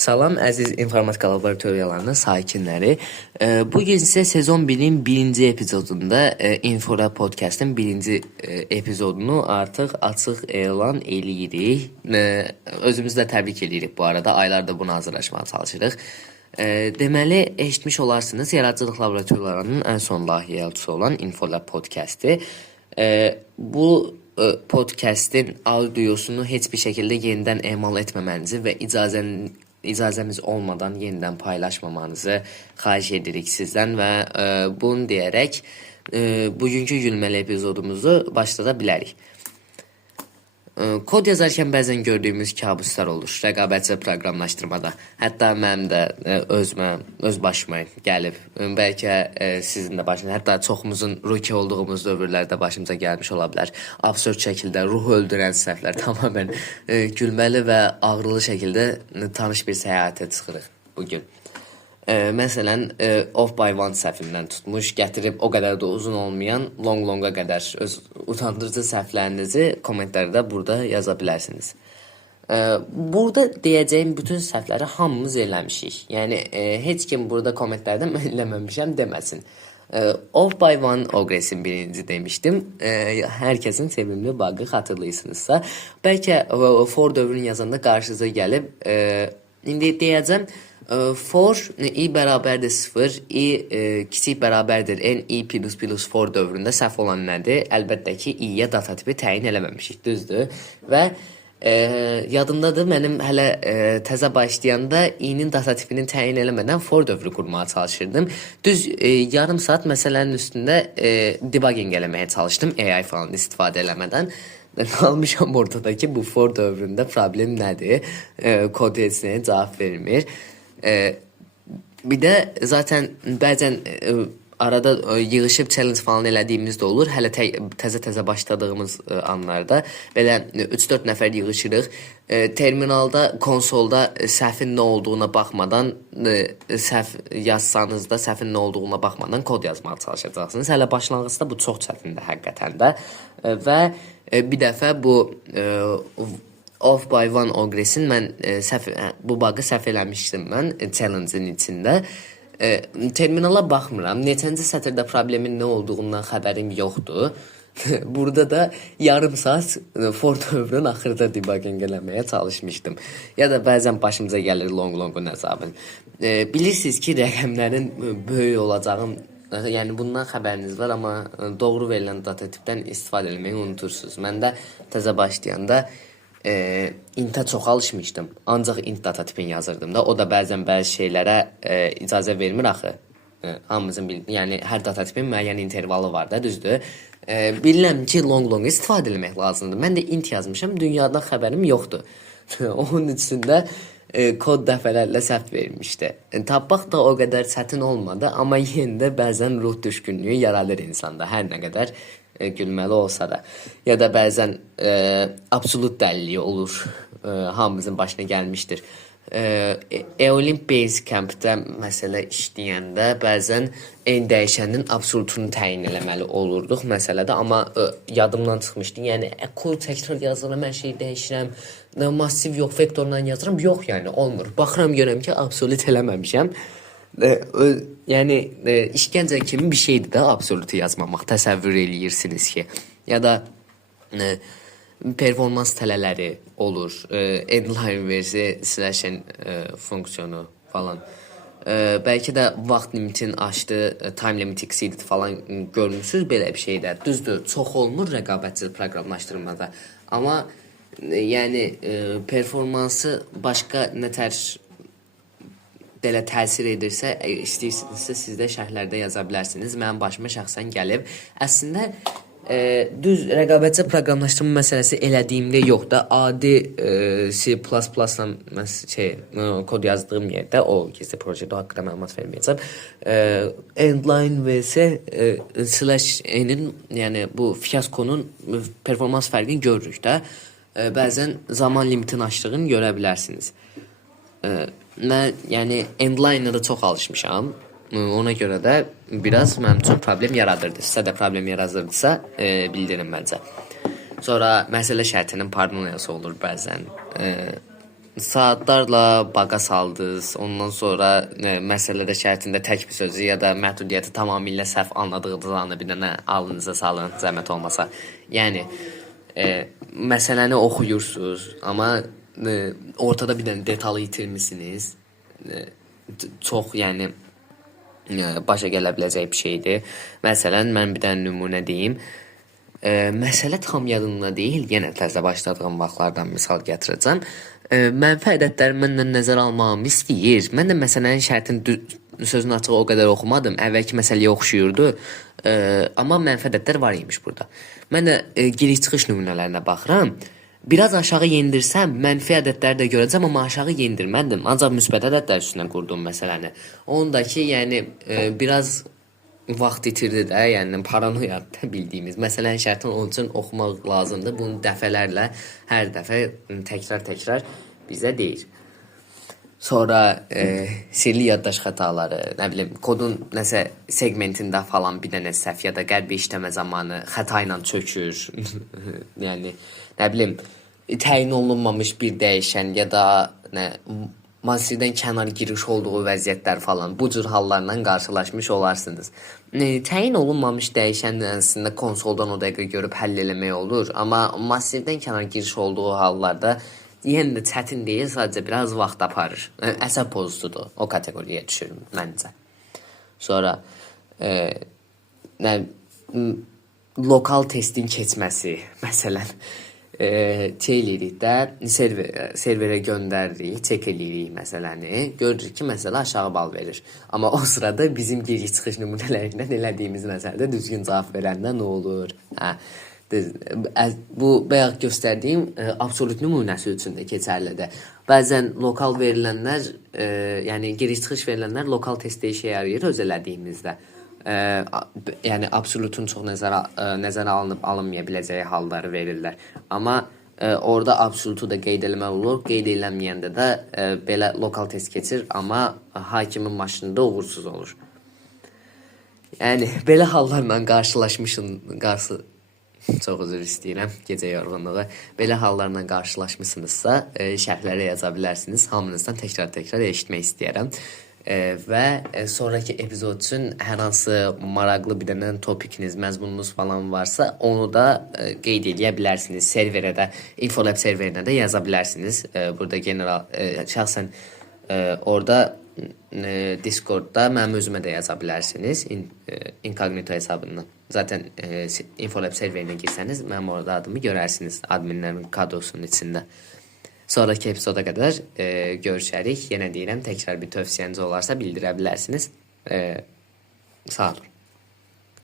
Salam əziz informatika laboratoriyalarının sakinləri. Bugün sizə sezon 1-in birinci epizodunda Infora Podcast'ın birinci epizodunu artıq açıq elan eləyirik. Özümüzü də təbrik eləyirik bu arada. Aylardır buna hazırlaşmağa çalışırıq. Deməli, eşitmiş olarsınız, Yaradıcılıq Laboratoriyalarının ən son layihəçisi olan Infora Podcast'ı. Bu podcast'in audiosunu heç bir şəkildə yenidən emal etməmənizi və icazəmiz olmadan yenidən paylaşmamanızı xahiş edirik sizdən və bunu deyərək bugünkü gülməli epizodumuzu başlada bilərik. Kod yazarkən bəzən gördüyümüz kabuslar olur rəqabətçi proqramlaşdırmada. Hətta mənim də öz başıma gəlib. Bəlkə sizin də başınıza, hətta çoxumuzun rookie olduğumuz dövrlərdə başımıza gəlmiş ola bilər. Absurd şəkildə ruh öldürən səhvlər, tamamilə gülməli və ağrılı şəkildə tanış bir səyahətə çıxırıq bugün. Məsələn, off by one səhvindən tutmuş, gətirib o qədər də uzun olmayan longa qədər öz utandırıcı səhvlərinizi kommentlərdə burada yaza bilərsiniz. Burada deyəcəyim bütün səhvləri hamımız eləmişik. Yəni, heç kim burada kommentlərdə mən eləməmişəm deməsin. Off by one Ogres'in birinci demişdim. Hər kəsin sevimli bug'ı xatırlayırsınızsa. Bəlkə for dövrünü yazanda qarşınıza gəlib. İndi deyəcəm. For i bərabərdir 0, i kiçik bərabərdir n, i plus for dövründə səhv olan nədir? Əlbəttə ki, i-yə data tipi təyin eləməmişik, düzdür? Və yadımdadır, mənim hələ təzə başlayanda i-nin data tipini təyin eləmədən for dövrü qurmağa çalışırdım. Düz yarım saat məsələnin üstündə debugging eləməyə çalışdım, AI falan istifadə eləmədən. Qalmışam ortadakı bu for dövründə problem nədir? Kod heç nəyə cavab vermir. Bir də zaten bəzən arada yığışıb challenge falan elədiyimiz də olur. Hələ təzə başladığımız anlarda belə 3-4 nəfər yığışırıq. Terminalda, konsolda səhvin nə olduğuna baxmadan, səhv yazsanız da səhvin nə olduğuna baxmadan kod yazmağa çalışacaqsınız. Hələ başlanğıcda bu çox çətindir həqiqətən də. Və bir dəfə bu Off by one Ogres'in mən bu bug'ı səhv eləmişdim mən challenge'ın içində. Terminala baxmıram. Neçənci sətirdə problemin nə olduğundan xəbərim yoxdur. Burada da yarım saat for dövrünün axırda debugging eləməyə çalışmışdım. Ya da bəzən başımıza gəlir longun hesabın. Bilirsiniz ki, rəqəmlərin böyük olacağım, yəni bundan xəbəriniz var, amma doğru verilən data tipdən istifadə etməyi unutursunuz. Mən də təzə başlayanda intə çox alışmışdım. Ancaq int data tipini yazırdım da. O da bəzən bəzi şeylərə icazə vermir axı. Hamımızın bildiyi, yəni hər data tipin müəyyən intervalı var da, düzdür? Bilirəm ki, long istifadə etmək lazımdır. Mən də int yazmışam, dünyadan xəbərim yoxdur. Onun içində kod dəfələrlə səhv vermişdi. Tapmaq da o qədər çətin olmadı, amma yenə də bəzən ruh düşkünlüyü yaradır insanda, hər nə qədər gülməli olsa da. Ya da bəzən absolut dəliliyi olur, hamımızın başına gəlmişdir. Eolink Basecamp'də məsələ işləyəndə bəzən n dəyişənin absolutunu təyin eləməli olurduq məsələdə, amma yadımdan çıxmışdı. Yəni, kod təkrar yazıram, hər şeyi dəyişirəm, massiv yox, vektorla yazıram, yox yəni, olmur. Baxıram, görəm ki, absolut eləməmişəm. Yəni, işgəncə kimi bir şeydir də absolutu yazmamaq, təsəvvür eləyirsiniz ki. Ya da performans tələləri olur, endline versi /n funksiyonu falan. Bəlkə də vaxt limitin açdı, time limit exceeded falan görmürsünüz belə bir şeydə. Düzdür, çox olmur rəqabətçi proqramlaşdırmada. Amma yəni performansı başqa nətər belə təsir edirsə, istəyirsinizsə siz də şərhlərdə yaza bilərsiniz. Mənim başıma şəxsən gəlib. Əslində düz rəqabətçi proqramlaşdırma məsələsi elədiyimdə yox da, adi C++-la kod yazdığım yerdə, o gizli projedə haqqında məlumat verməyəcəm. Endline vs /n'in, yəni bu fiaskonun performans fərqini görürük də. Bəzən zaman limitini açdığını görə bilərsiniz. Mən yəni endline-a da çox alışmışam. Ona görə də biraz mənim üçün problem yaradırdı. Sizə də problem yaradırdısa bildirin məncə. Sonra məsələ şərtinin paranoyası olur bəzən. saatlarla baqa saldınız. Ondan sonra məsələdə şərtində tək bir sözü ya da məhdudiyyəti tamamilə səhv anladığınız anı bir dənə alnınıza salın, zəhmət olmasa. Yəni məsələni oxuyursunuz, amma ortada bir dənə detalı itirmisiniz. Çox, yəni başa gələ biləcək bir şeydir. Məsələn, mən bir dənə nümunə deyim. Məsələ tam yadımda deyil, yenə təzə başladığım vaxtlardan misal gətirəcəm. Mənfi ədədləri məndən nəzərə almağımı istəyir. Mən də məsələnin şərtini sözün açığı o qədər oxumadım. Əvvəlki məsələyə oxşuyurdu. Amma mənfi ədədlər var imiş burada. Mən də giriş-çıxış nümunələrinə baxıram. Biraz aşağı yendirsəm, mənfi ədədləri də görəcəm, amma aşağı yendirmədim. Ancaq müsbət ədədlər üstünə qurdum məsələni. Ondakı, yəni biraz vaxt itirdi də, yəni paranoya bildiyimiz. Məsələn, şərtini onun üçün oxumaq lazımdır. Bunu dəfələrlə, hər dəfə təkrar bizə deyir. Sonra sirli yaddaş xətaları, nə bilim, kodun nəsə segmentində falan bir dənə səhv ya da qəlbi işləmə zamanı xəta ilə çökür. Yəni, nə bilim, təyin olunmamış bir dəyişən ya da massivdən kənar giriş olduğu vəziyyətlər falan, bu cür hallarla qarşılaşmış olarsınız. Təyin olunmamış dəyişən əslində konsoldan o dəqiqə görüb həll eləmək olur, amma massivdən kənar giriş olduğu hallarda yenə də çətin deyil, sadəcə biraz vaxt aparır. Əsəb pozusudur, o kateqoriyaya düşür məncə. Sonra lokal testin keçməsi, məsələn, eləyirik də, serverə göndəririk, çek eləyirik məsələni, görürük ki, məsələ aşağı bal verir. Amma o sırada bizim giriş-çıxış nümunələrindən elədiyimiz məsələdə düzgün cavab verəndə nə olur? Bu bayaq göstərdiyim absolut nümunəsi üçün də keçərlidir. Bəzən lokal verilənlər, yəni giriş-çıxış verilənlər lokal testdə işə yarayır öz elədiyimizdə. Yəni absolutun çox nəzərə alınıb alınmaya biləcəyi halları verirlər. Amma orada absolutu da qeyd eləmək olur. Qeyd eləməyəndə də belə lokal test keçir, amma hakimin maşınında uğursuz olur. Yəni belə hallarla çox üzr istəyirəm, gecə yorğunluğu. Belə hallarla qarşılaşmısınızsa, şərhlərə yaza bilərsiniz. Hamınızdan təkrar eşitmək istəyərəm. Və sonraki epizod üçün hər hansı maraqlı bir dənə topikiniz, məzmununuz falan varsa, onu da qeyd edə bilərsiniz. Serverə də, Infolab serverinə də yaza bilərsiniz. Burada general, şəxsən orada Discordda mənim özümə də yaza bilərsiniz, inkognito hesabından. Zaten Infolab serverinə girsəniz, mənim orada adımı görərsiniz, adminlərin kadrosunun içində. Sonraki epizoda qədər görüşərik. Yenə deyirəm, təkrar bir tövsiyəniz olarsa bildirə bilərsiniz. Sağ olun.